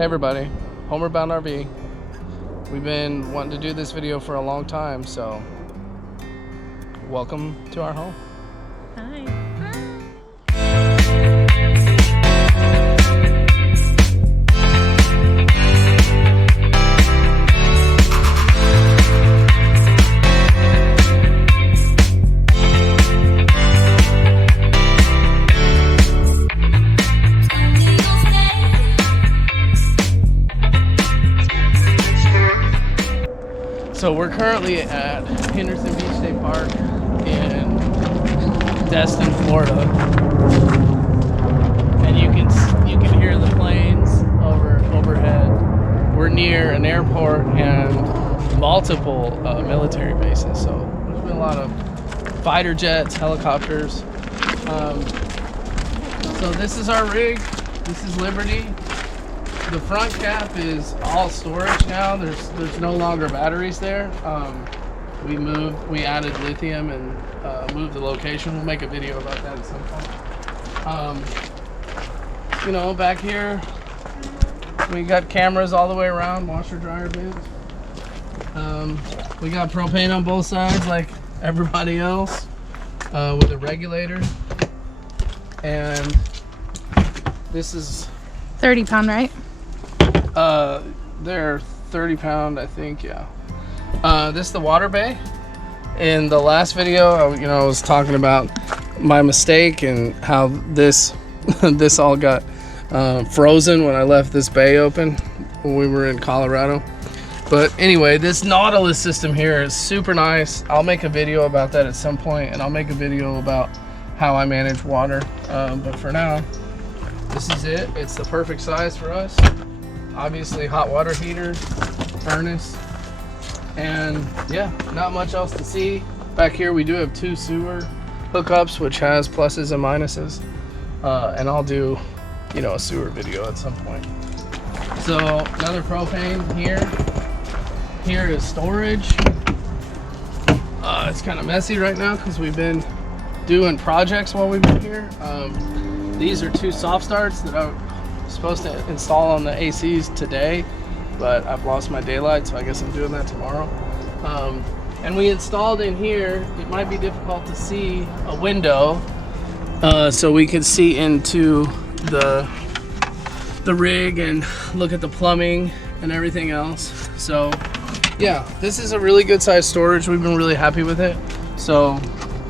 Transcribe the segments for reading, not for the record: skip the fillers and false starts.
Hey everybody, Homeward Bound RV. We've been wanting to do this video for a long time, so welcome to our home. Hi. So we're currently at Henderson Beach State Park in Destin, Florida, and you can hear the planes overhead. We're near an airport and multiple military bases, so there's been a lot of fighter jets, helicopters. So this is our rig. This is Liberty. The front cap is all storage now. There's no longer batteries there. We added lithium and moved the location. We'll make a video about that at some point. You know, back here we got cameras all the way around, washer dryer bins. We got propane on both sides like everybody else with a regulator. And this is 30 pound, right? They're 30 pound, I think, yeah. This is the water bay. In the last video, I was talking about my mistake and how this this all got frozen when I left this bay open when we were in Colorado. But anyway, this Nautilus system here is super nice. I'll make a video about that at some point, and I'll make a video about how I manage water. But for now, this is it. It's the perfect size for us. Obviously hot water heater, furnace, and yeah, not much else to see. Back here we do have 2 sewer hookups, which has pluses and minuses, and I'll do a sewer video at some point. So another propane here. Here is storage. It's kind of messy right now because we've been doing projects while we've been here. These are 2 soft starts that I'm supposed to install on the ACs today, but I've lost my daylight, so I guess I'm doing that tomorrow. And we installed in here, it might be difficult to see, a window so we can see into the rig and look at the plumbing and everything else. So yeah, this is a really good size storage. We've been really happy with it, so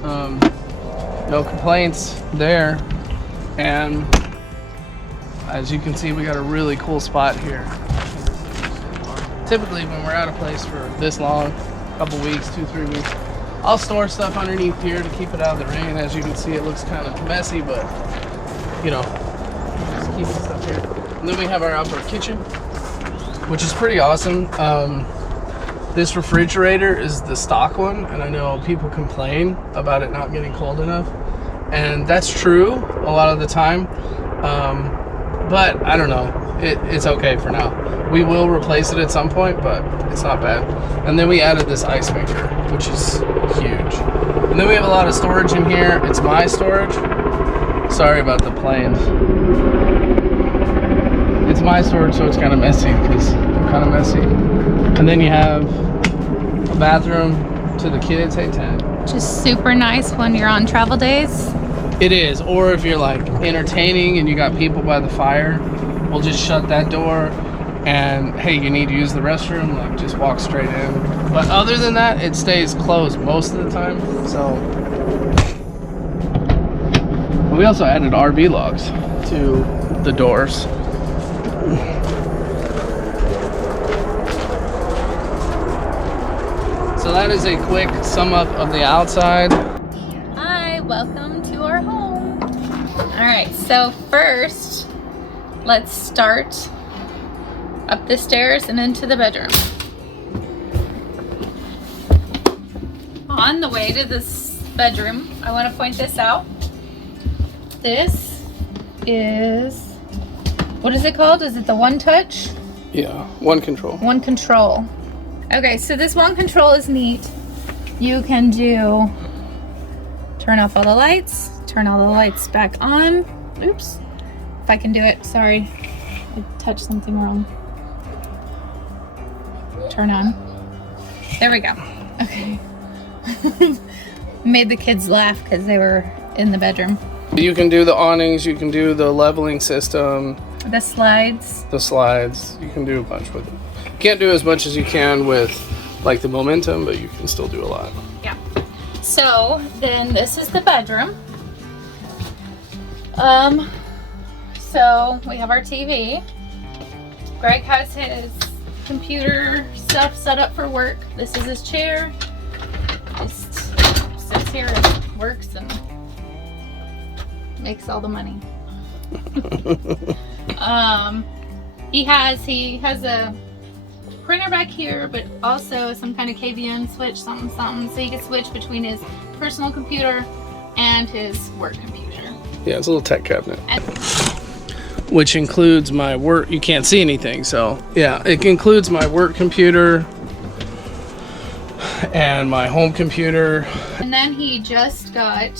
no complaints there. And as you can see, we got a really cool spot here. Typically when we're out of place for this long, a couple weeks, 2-3 weeks, I'll store stuff underneath here to keep it out of the rain. As you can see, it looks kind of messy, but just keep the stuff here. And then we have our outdoor kitchen, which is pretty awesome. This refrigerator is the stock one, and I know people complain about it not getting cold enough, and that's true a lot of the time. But I don't know, it's okay for now. We will replace it at some point, but it's not bad. And then we added this ice maker, which is huge. And then we have a lot of storage in here. It's my storage. Sorry about the planes. It's my storage, so it's kind of messy because I'm kind of messy. And then you have a bathroom to the kids. Hey, Ted. Just super nice when you're on travel days. It is, or if you're like entertaining and you got people by the fire, we'll just shut that door and hey, you need to use the restroom, like just walk straight in. But other than that, it stays closed most of the time. So we also added RV locks to the doors. So that is a quick sum up of the outside. Hi, welcome to our home. All right, so first, let's start up the stairs and into the bedroom. On the way to this bedroom, I want to point this out. This is, what is it called? Is it the One Touch? Yeah, One Control. One Control. Okay, so this One Control is neat. You can turn off all the lights, turn all the lights back on. Oops, if I can do it, sorry. I touched something wrong. Turn on. There we go. Okay. Made the kids laugh because they were in the bedroom. You can do the awnings, you can do the leveling system. The slides. The slides. You can do a bunch with it. Can't do as much as you can with like the momentum, but you can still do a lot. Yeah. So then this is the bedroom. So we have our TV. Greg has his computer stuff set up for work. This is his chair. Just sits here and works and makes all the money. He has a printer back here, but also some kind of KVM switch, something, so he can switch between his personal computer and his work computer. Yeah, it's a little tech cabinet. Which includes my work. You can't see anything, so yeah, it includes my work computer and my home computer. And then he just got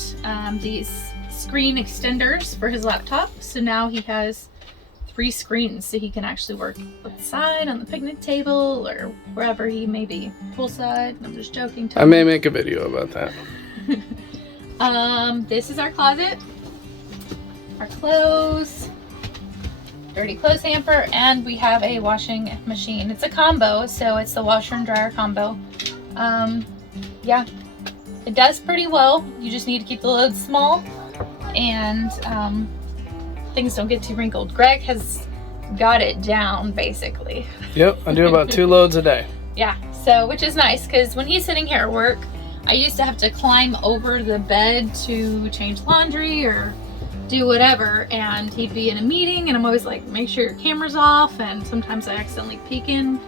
these screen extenders for his laptop, so now he has 3 screens, so he can actually work outside on the picnic table or wherever he may be. Poolside. I'm just joking. I may make a video about that. This is our closet, our clothes, dirty clothes hamper, and we have a washing machine. It's a combo, so it's the washer and dryer combo. Yeah, it does pretty well. You just need to keep the loads small and things don't get too wrinkled. Greg has got it down basically. Yep, I do about 2 loads a day. Yeah, so which is nice because when he's sitting here at work, I used to have to climb over the bed to change laundry or do whatever, and he'd be in a meeting and I'm always like, make sure your camera's off, and sometimes I accidentally peek in.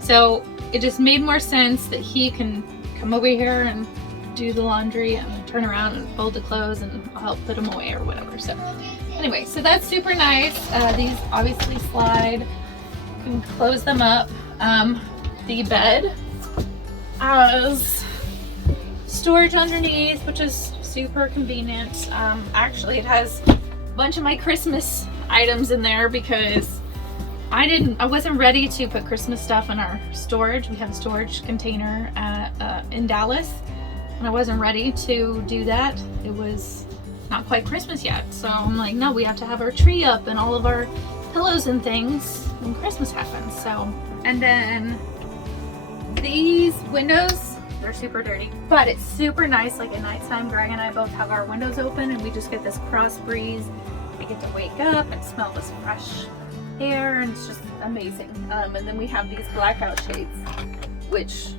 So it just made more sense that he can come over here and do the laundry and turn around and fold the clothes and I'll help put them away or whatever. So anyway, so that's super nice. These obviously slide. You can close them up. The bed has storage underneath, which is super convenient. Actually, it has a bunch of my Christmas items in there because I wasn't ready to put Christmas stuff in our storage. We have a storage container in Dallas, and I wasn't ready to do that. It was not quite Christmas yet, so I'm like, no, we have to have our tree up and all of our pillows and things when Christmas happens. So, and then these windows, they're super dirty, but it's super nice. Like at nighttime, Greg and I both have our windows open and we just get this cross breeze. We get to wake up and smell this fresh air, and it's just amazing. And then we have these blackout shades, which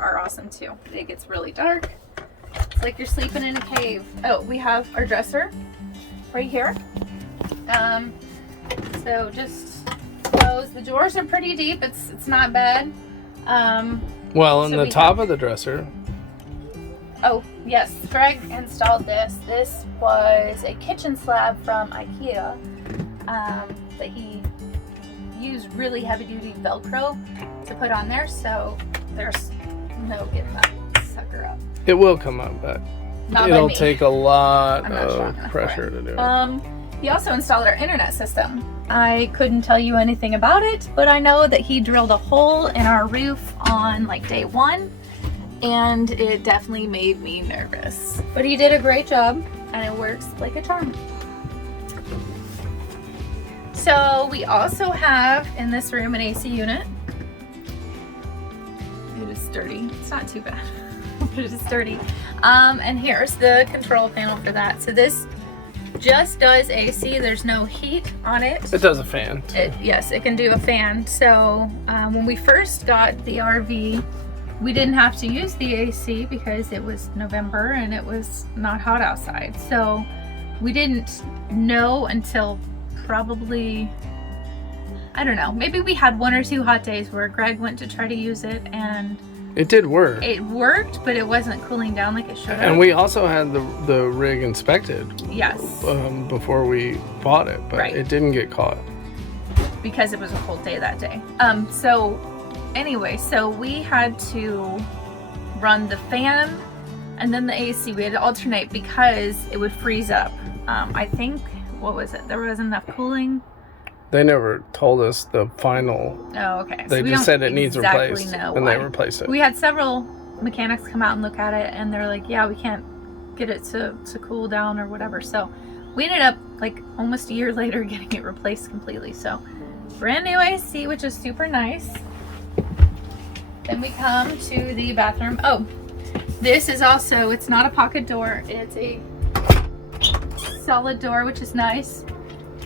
are awesome too. It gets really dark. It's like you're sleeping in a cave. Oh, we have our dresser right here. So just close. The drawers are pretty deep. It's not bad. Well, in the top of the dresser. Oh, yes. Greg installed this. This was a kitchen slab from IKEA that he used really heavy-duty Velcro to put on there, so there's no getting that sucker up. It will come up, but it'll take a lot of pressure to do it. He also installed our internet system. I couldn't tell you anything about it, but I know that he drilled a hole in our roof on like day 1, and it definitely made me nervous. But he did a great job, and it works like a charm. So we also have in this room an AC unit. It is sturdy. It's not too bad, but it is sturdy. And here's the control panel for that. So this just does AC. There's no heat on it. It does a fan too. Yes, it can do a fan. So when we first got the RV, we didn't have to use the AC because it was November and it was not hot outside. So we didn't know until probably, I don't know, maybe we had 1 or 2 hot days where Greg went to try to use it and it did work. It worked, but it wasn't cooling down like it should have. And we also had the rig inspected. Yes. Before we bought it, but it didn't get caught. Because it was a cold day that day. So anyway, so we had to run the fan and then the AC. We had to alternate because it would freeze up. I think, what was it? There wasn't enough cooling They never told us the final. Oh, okay. They just said it needs replaced, and they replaced it. We had several mechanics come out and look at it, and they're like, yeah, we can't get it to cool down or whatever. So we ended up like almost a year later getting it replaced completely. So brand new AC, which is super nice. Then we come to the bathroom. Oh, this is also, it's not a pocket door. It's a solid door, which is nice.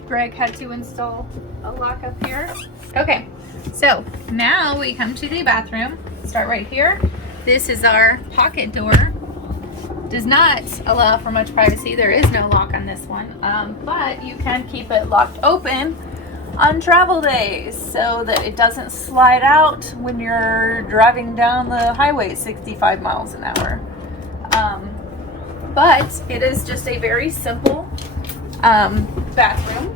Greg had to install a lock up here. Okay, so now we come to the bathroom. Start right here. This is our pocket door. Does not allow for much privacy. There is no lock on this one, but you can keep it locked open on travel days so that it doesn't slide out when you're driving down the highway at 65 miles an hour. But it is just a very simple bathroom.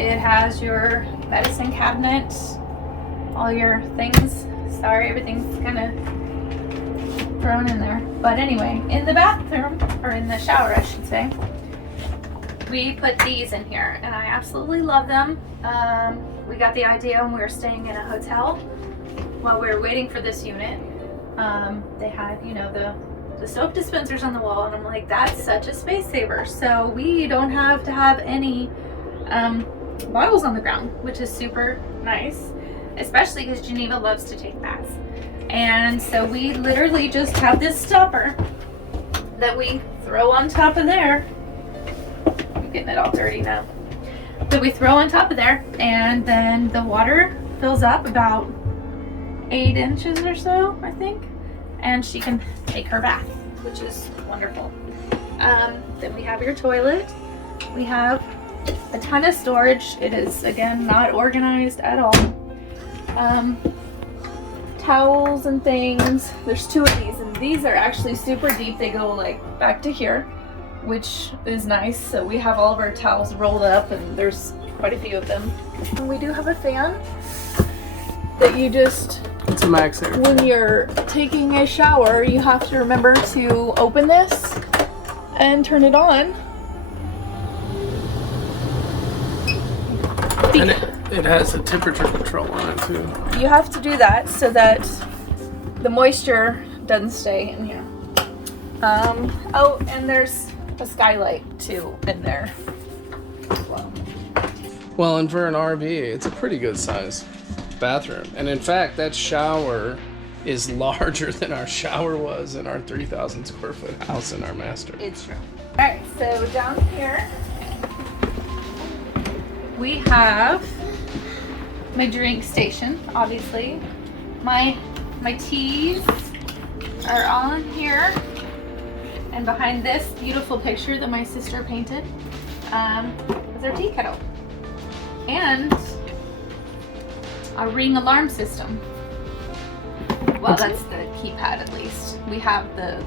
It has your medicine cabinet, all your things. Sorry, everything's kind of thrown in there. But anyway, in the bathroom, or in the shower, I should say, we put these in here, and I absolutely love them. We got the idea when we were staying in a hotel while we were waiting for this unit. They had, you know, the soap dispensers on the wall, and I'm like, that's such a space saver. So we don't have to have any bottles on the ground, which is super nice, especially because Geneva loves to take baths. And so we literally just have this stopper that we throw on top of there. I'm getting it all dirty now. That we throw on top of there, and then the water fills up about 8 inches or so, I think, and she can take her bath, which is wonderful. Then we have your toilet. We have a ton of storage. It is, again, not organized at all. Towels and things. There's 2 of these, and these are actually super deep. They go like back to here, which is nice. So we have all of our towels rolled up, and there's quite a few of them. And we do have a fan that you just, it's a max air. When you're taking a shower, you have to remember to open this and turn it on. And it has a temperature control on it too. You have to do that so that the moisture doesn't stay in here. Oh, and there's a skylight too in there as well. Well, and for an RV, it's a pretty good size bathroom. And in fact, that shower is larger than our shower was in our 3,000 square foot house in our master. It's true. All right, so down here we have my drink station, obviously. My teas are on here, and behind this beautiful picture that my sister painted is our tea kettle and a Ring alarm system. Well, that's the keypad at least. We have the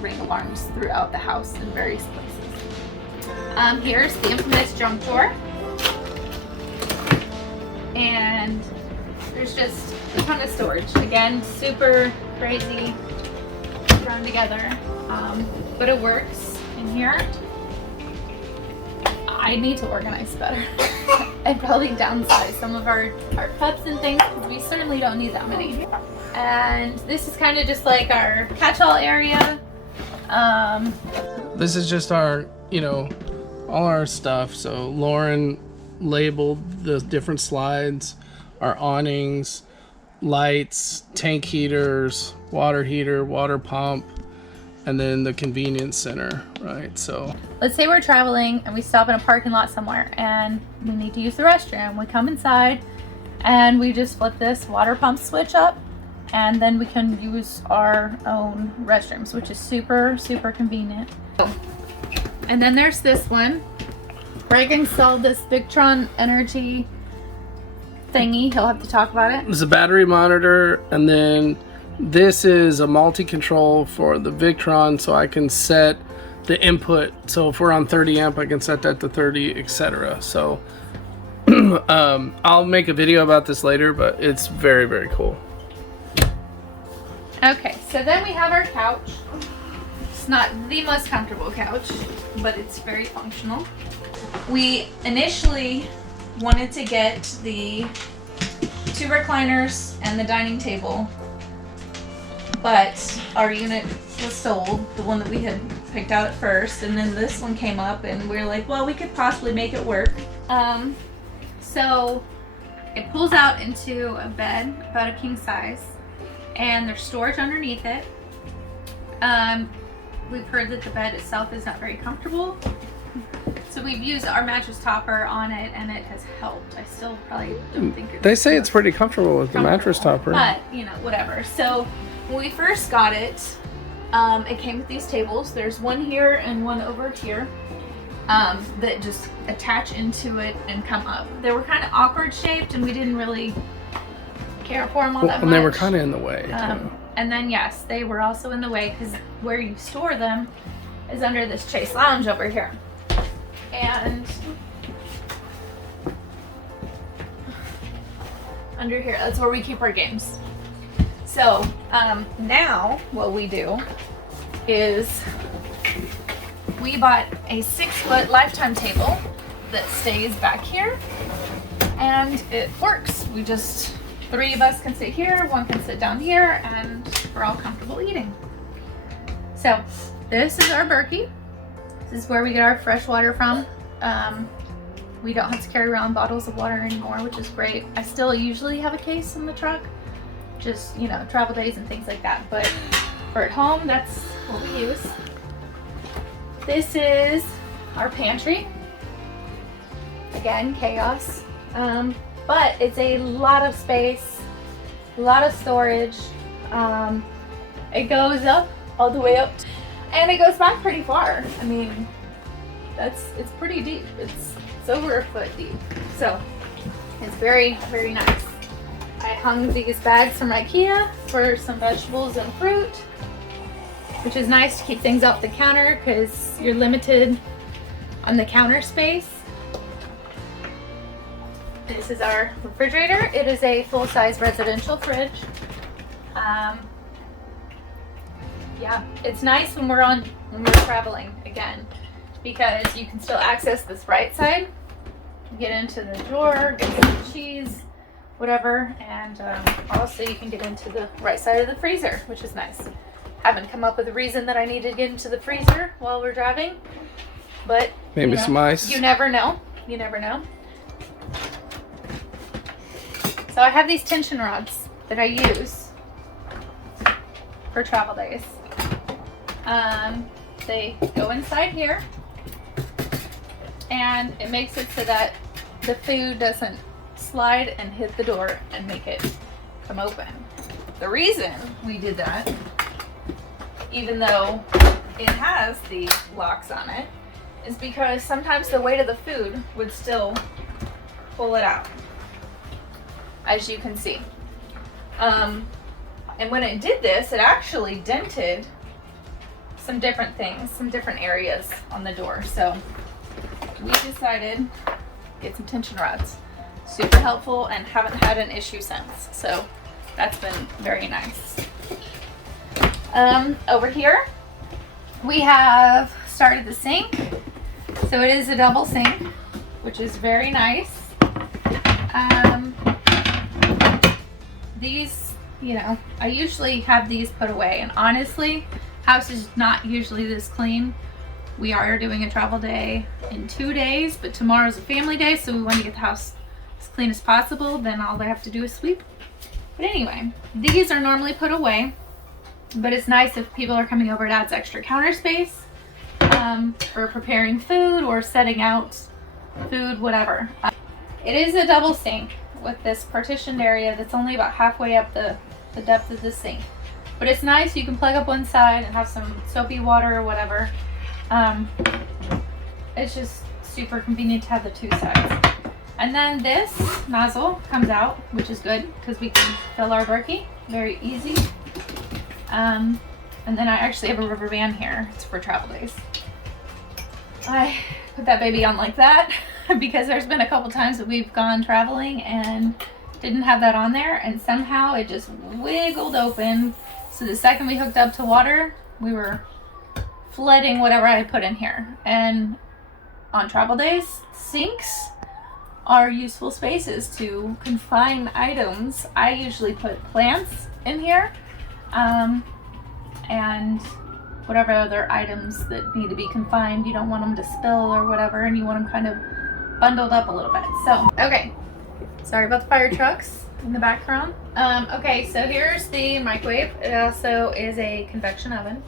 Ring alarms throughout the house in various places. Here's the infamous junk drawer. And there's just a ton of storage. Again, super crazy thrown together, but it works in here. I need to organize better and probably downsize some of our cups and things, because we certainly don't need that many. And this is kind of just like our catch-all area. This is just our, you know, all our stuff. So Lauren labeled the different slides, our awnings, lights, tank heaters, water heater, water pump, and then the convenience center, right? So let's say we're traveling and we stop in a parking lot somewhere and we need to use the restroom. We come inside and we just flip this water pump switch up, and then we can use our own restrooms, which is super, super convenient. And then there's this one. Greg installed this Victron energy thingy. He'll have to talk about it. It's a battery monitor, and then this is a multi-control for the Victron, so I can set the input. So if we're on 30 amp, I can set that to 30, etc. So I'll make a video about this later, but it's very, very cool. Okay, so then we have our couch. It's not the most comfortable couch, but it's very functional. We initially wanted to get the 2 recliners and the dining table, but our unit was sold, the one that we had picked out at first, and then this one came up and we were like, well, we could possibly make it work. So it pulls out into a bed about a king size, and there's storage underneath it. We've heard that the bed itself is not very comfortable, so we've used our mattress topper on it, and it has helped. I still probably don't think They say it's pretty comfortable with the mattress topper. but you know, whatever. So when we first got it, it came with these tables. There's one here and one over here that just attach into it and come up. They were kind of awkward shaped, and we didn't really care for them all that much. And they were kind of in the way too. And then yes, they were also in the way because where you store them is under this Chase Lounge over here. And under here, that's where we keep our games. So now what we do is we bought a 6-foot lifetime table that stays back here, and it works. We just, 3 of us can sit here, 1 can sit down here, and we're all comfortable eating. So this is our Berkey. This is where we get our fresh water from. We don't have to carry around bottles of water anymore, which is great. I still usually have a case in the truck, just, you know, travel days and things like that. But for at home, that's what we use. This is our pantry. Again, chaos. But it's a lot of space, a lot of storage. It goes up, all the way up, and it goes back pretty far. I mean, it's pretty deep. It's over a foot deep. So it's very, very nice. I hung these bags from IKEA for some vegetables and fruit, which is nice to keep things off the counter because you're limited on the counter space. This is our refrigerator. It is a full-size residential fridge. Yeah, it's nice when we're traveling again, because you can still access this right side, get into the drawer, get some cheese, whatever, and also you can get into the right side of the freezer, which is nice. Haven't come up with a reason that I need to get into the freezer while we're driving, but maybe some ice. You never know. You never know. So I have these tension rods that I use for travel days. They go inside here, and it makes it so that the food doesn't slide and hit the door and make it come open. The reason we did that, even though it has the locks on it, is because sometimes the weight of the food would still pull it out, as you can see. And when it did this, it actually dented some different things, some different areas on the door. So we decided to get some tension rods. Super helpful, and haven't had an issue since. So that's been very nice. Over here, we have started the sink. So it is a double sink, which is very nice. These, you know, I usually have these put away, and honestly, house is not usually this clean. We are doing a travel day in 2 days, but tomorrow's a family day, so we want to get the house as clean as possible. Then all they have to do is sweep. But anyway, these are normally put away, but it's nice if people are coming over. It adds extra counter space for preparing food or setting out food, whatever. It is a double sink with this partitioned area that's only about halfway up the depth of the sink. But it's nice, you can plug up one side and have some soapy water or whatever. It's just super convenient to have the 2 sides. And then this nozzle comes out, which is good because we can fill our Berkey very easy. And then I actually have a rubber band here. It's for travel days. I put that baby on like that because there's been a couple times that we've gone traveling and didn't have that on there, and somehow it just wiggled open. So the second we hooked up to water, we were flooding whatever I put in here. And on travel days, sinks are useful spaces to confine items. I usually put plants in here, and whatever other items that need to be confined. You don't want them to spill or whatever, and you want them kind of bundled up a little bit. So, okay. Sorry about the fire trucks in the background. Okay, so here's the microwave. It also is a convection oven.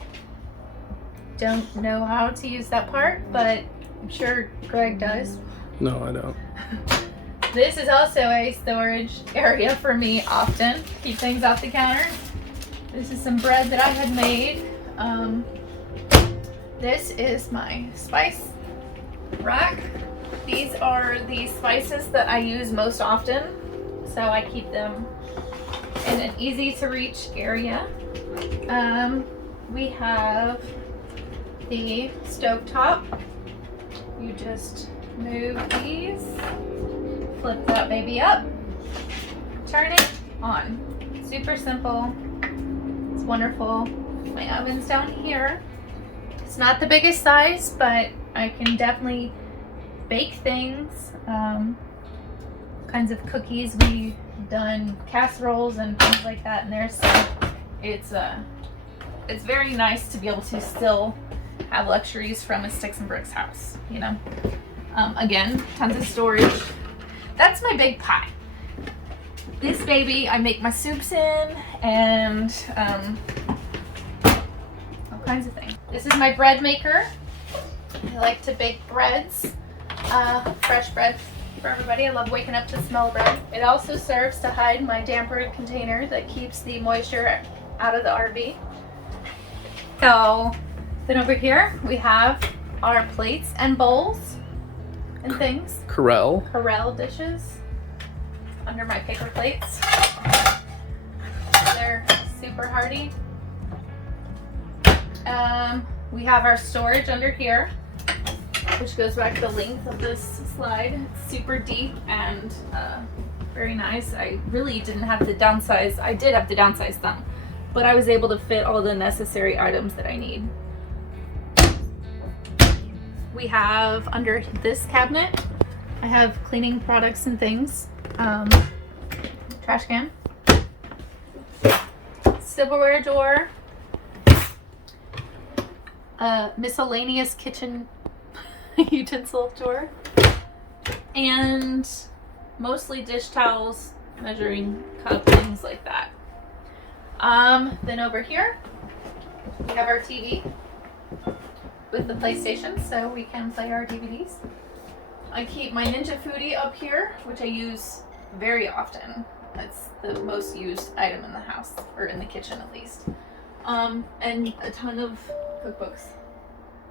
Don't know how to use that part, but I'm sure Greg does. No, I don't. This is also a storage area for me often. Keep things off the counter. This is some bread that I had made. This is my spice rack. These are the spices that I use most often, so I keep them in an easy to reach area. We have the stovetop. You just move these, flip that baby up, turn it on. Super simple. It's wonderful. My oven's down here. It's not the biggest size, but I can definitely bake things. Kinds of cookies. We've done casseroles and things like that in there, so it's very nice to be able to still have luxuries from a sticks and bricks house, you know. Again, tons of storage. That's my big pie. This baby I make my soups in, and all kinds of things. This is my bread maker. I like to bake breads, fresh bread for everybody. I love waking up to smell bread. It also serves to hide my damper container that keeps the moisture out of the RV. So then over here we have our plates and bowls and things. Corelle dishes under my paper plates. They're super hardy. We have our storage under here, which goes back to the length of this slide. It's super deep and very nice. I really didn't have to downsize. I did have to downsize them, but I was able to fit all the necessary items that I need. We have under this cabinet, I have cleaning products and things. Trash can. Silverware drawer. Miscellaneous kitchen utensil drawer. And mostly dish towels, measuring cup, things like that. Then over here, we have our TV with the PlayStation, so we can play our DVDs. I keep my Ninja Foodie up here, which I use very often. That's the most used item in the house, or in the kitchen at least. And a ton of cookbooks.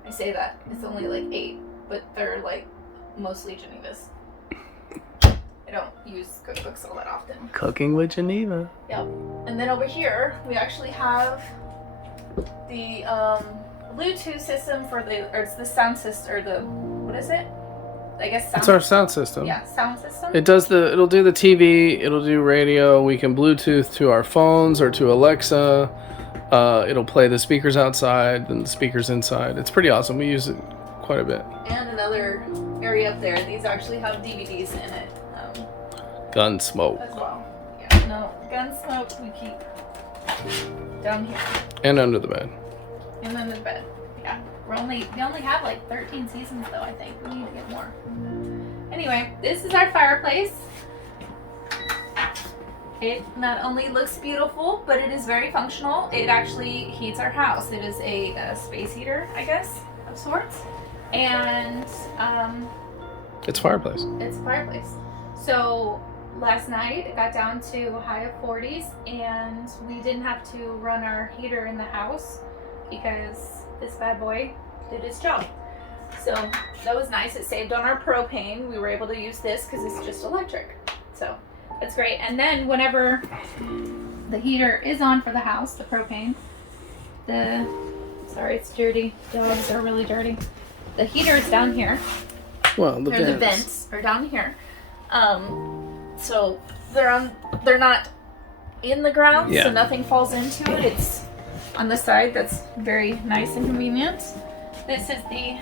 I say that, it's only like 8, but they're like mostly Geneva's. I don't use cookbooks all that often. Cooking with Geneva. Yep. And then over here, we actually have the Bluetooth system for or it's the sound system, or the, what is it? I guess sound. It's our sound system. Yeah, sound system. It'll do the TV, it'll do radio, we can Bluetooth to our phones or to Alexa. It'll play the speakers outside and the speakers inside. It's pretty awesome. We use it quite a bit. And another area up there. These actually have DVDs in it. Gunsmoke. As well. Yeah, no, Gunsmoke we keep down here. And under the bed. And under the bed. Yeah. We only have like 13 seasons though, I think. We need to get more. Anyway, this is our fireplace. It not only looks beautiful, but it is very functional. It actually heats our house. It is a space heater, I guess, of sorts. And it's fireplace. It's a fireplace. So last night it got down to a high of 40s, and we didn't have to run our heater in the house because this bad boy did its job. So that was nice. It saved on our propane. We were able to use this because it's just electric. So that's great. And then whenever the heater is on for the house, the propane, sorry, it's dirty. Dogs are really dirty. The heater is down here. Well, the vents are down here. So they're not in the ground, so nothing falls into it. It's on the side. That's very nice and convenient. This is the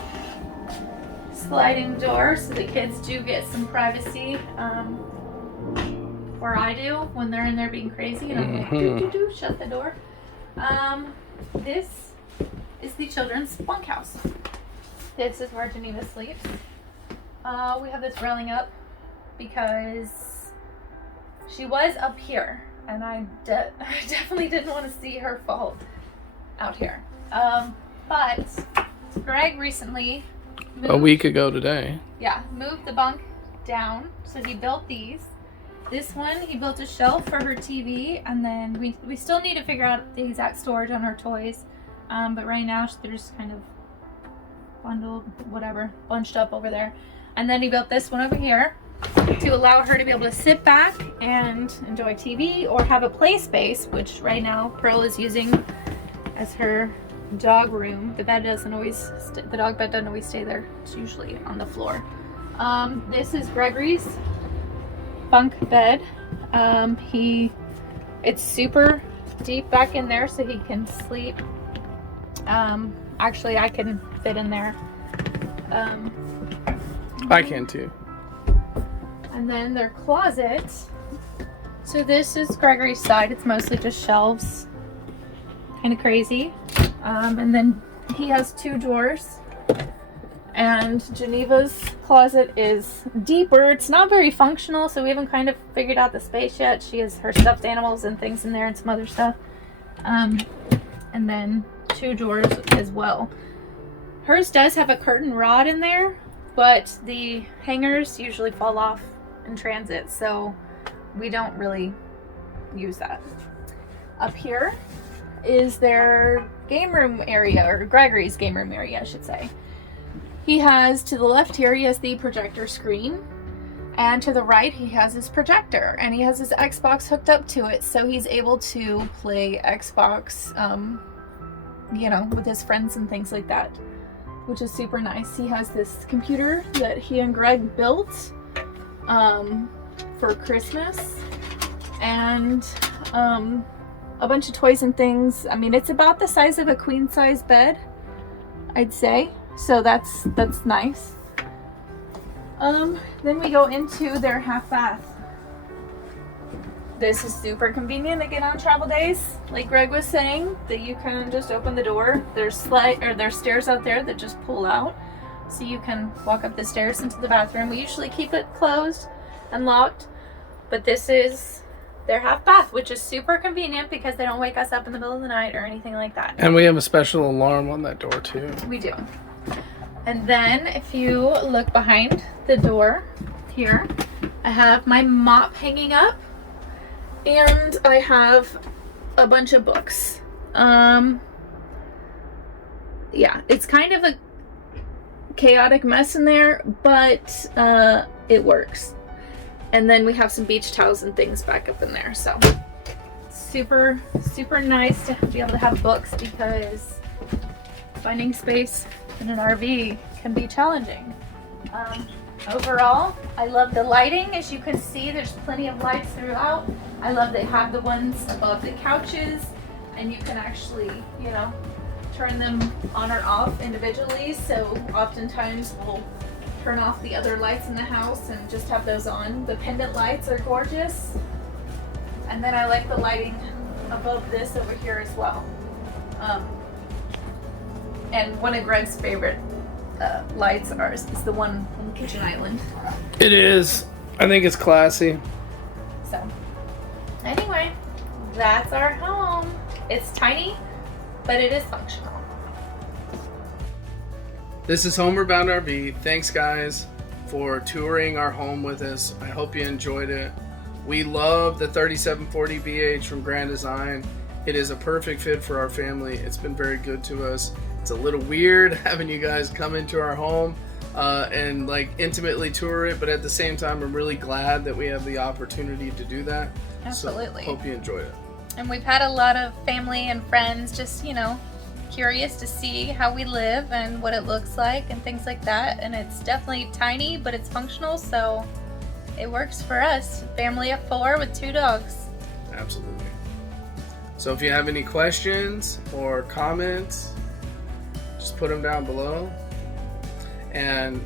sliding door, so the kids do get some privacy. Or I do when they're in there being crazy, and I'm like, do, shut the door. This is the children's bunkhouse. This is where Geneva sleeps. We have this railing up because she was up here, and I definitely didn't want to see her fall out here. But Greg recently moved, a week ago today. Yeah, moved the bunk down, so he built these. This one, he built a shelf for her TV, and then we still need to figure out the exact storage on her toys. But right now they're just kind of bundled, bunched up over there. And then he built this one over here to allow her to be able to sit back and enjoy TV or have a play space, which right now Pearl is using as her dog room. The bed doesn't always, the dog bed doesn't always stay there. It's usually on the floor. This is Gregory's bunk bed. It's super deep back in there, so he can sleep. Actually, I can fit in there. I can too. And then their closet. So this is Gregory's side. It's mostly just shelves. Kind of crazy. And then he has 2 drawers. And Geneva's closet is deeper. It's not very functional, so we haven't kind of figured out the space yet. She has her stuffed animals and things in there and some other stuff. And then 2 drawers as well. Hers does have a curtain rod in there, but the hangers usually fall off in transit, so we don't really use that. Up here is their game room area, or Gregory's game room area, I should say. He has, to the left here, he has the projector screen, and to the right he has his projector, and he has his Xbox hooked up to it, so he's able to play Xbox, you know, with his friends and things like that, which is super nice. He has this computer that he and Greg built for Christmas, and a bunch of toys and things. I mean, it's about the size of a queen size bed, I'd say. So that's nice. Then we go into their half bath. This is super convenient again on travel days. Like Greg was saying, that you can just open the door. There's stairs out there that just pull out, so you can walk up the stairs into the bathroom. We usually keep it closed and locked, but this is their half bath, which is super convenient because they don't wake us up in the middle of the night or anything like that. And we have a special alarm on that door too. We do. And then if you look behind the door here, I have my mop hanging up, and I have a bunch of books. Yeah, it's kind of a chaotic mess in there, but it works. And then we have some beach towels and things back up in there. So super nice to be able to have books, because finding space in an RV can be challenging. Overall, I love the lighting. As you can see, there's plenty of lights throughout. I love they have the ones above the couches, and you can actually, you know, turn them on or off individually. So oftentimes we'll turn off the other lights in the house and just have those on. The pendant lights are gorgeous. And then I like the lighting above this over here as well. And one of Greg's favorite lights is the one on the kitchen island. It is. I think it's classy. So, anyway, that's our home. It's tiny, but it is functional. This is Homeward Bound RV. Thanks, guys, for touring our home with us. I hope you enjoyed it. We love the 3740 BH from Grand Design. It is a perfect fit for our family. It's been very good to us. It's a little weird having you guys come into our home and like intimately tour it, but at the same time, I'm really glad that we have the opportunity to do that. Absolutely. So, hope you enjoyed it. And we've had a lot of family and friends just, you know, curious to see how we live and what it looks like and things like that. And it's definitely tiny, but it's functional, so it works for us. Family of 4 with 2 dogs. Absolutely. So if you have any questions or comments, just put them down below. And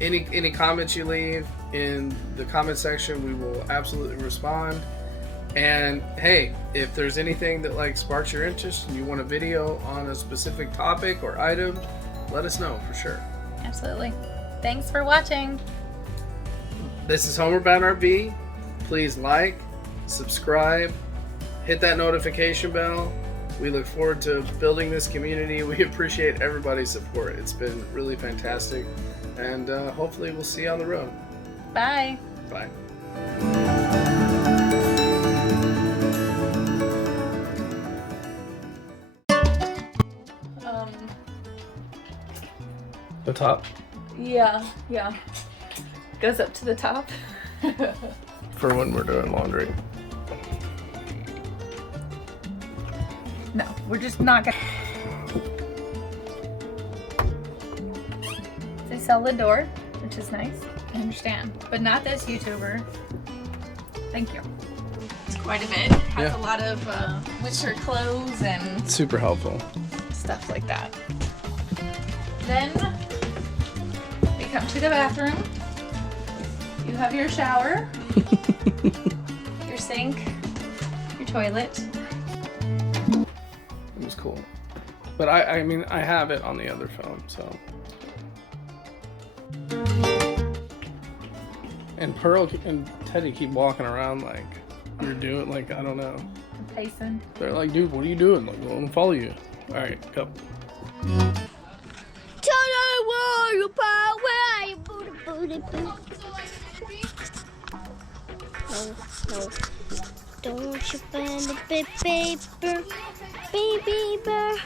any comments you leave in the comment section, we will absolutely respond. And hey, if there's anything that like sparks your interest and you want a video on a specific topic or item, let us know for sure. Absolutely. Thanks for watching. This is Homeward Bound RV. Please like, subscribe, hit that notification bell. We look forward to building this community. We appreciate everybody's support. It's been really fantastic. And hopefully we'll see you on the road. Bye. Bye. The top? Yeah. Goes up to the top. For when we're doing laundry. No, we're just not gonna. They sell the door, which is nice. I understand, but not this YouTuber. Thank you. It's quite a bit. Has a lot of winter clothes and Super helpful. stuff like that. Then we come to the bathroom. You have your shower, your sink, your toilet. It was cool. But I mean, I have it on the other phone, so. And Pearl and Teddy keep walking around like you're doing, like, I don't know. I'm pacing. They're like, dude, what are you doing? Like, we'll follow you. All right, go. No. Don't you find the paper, baby bird?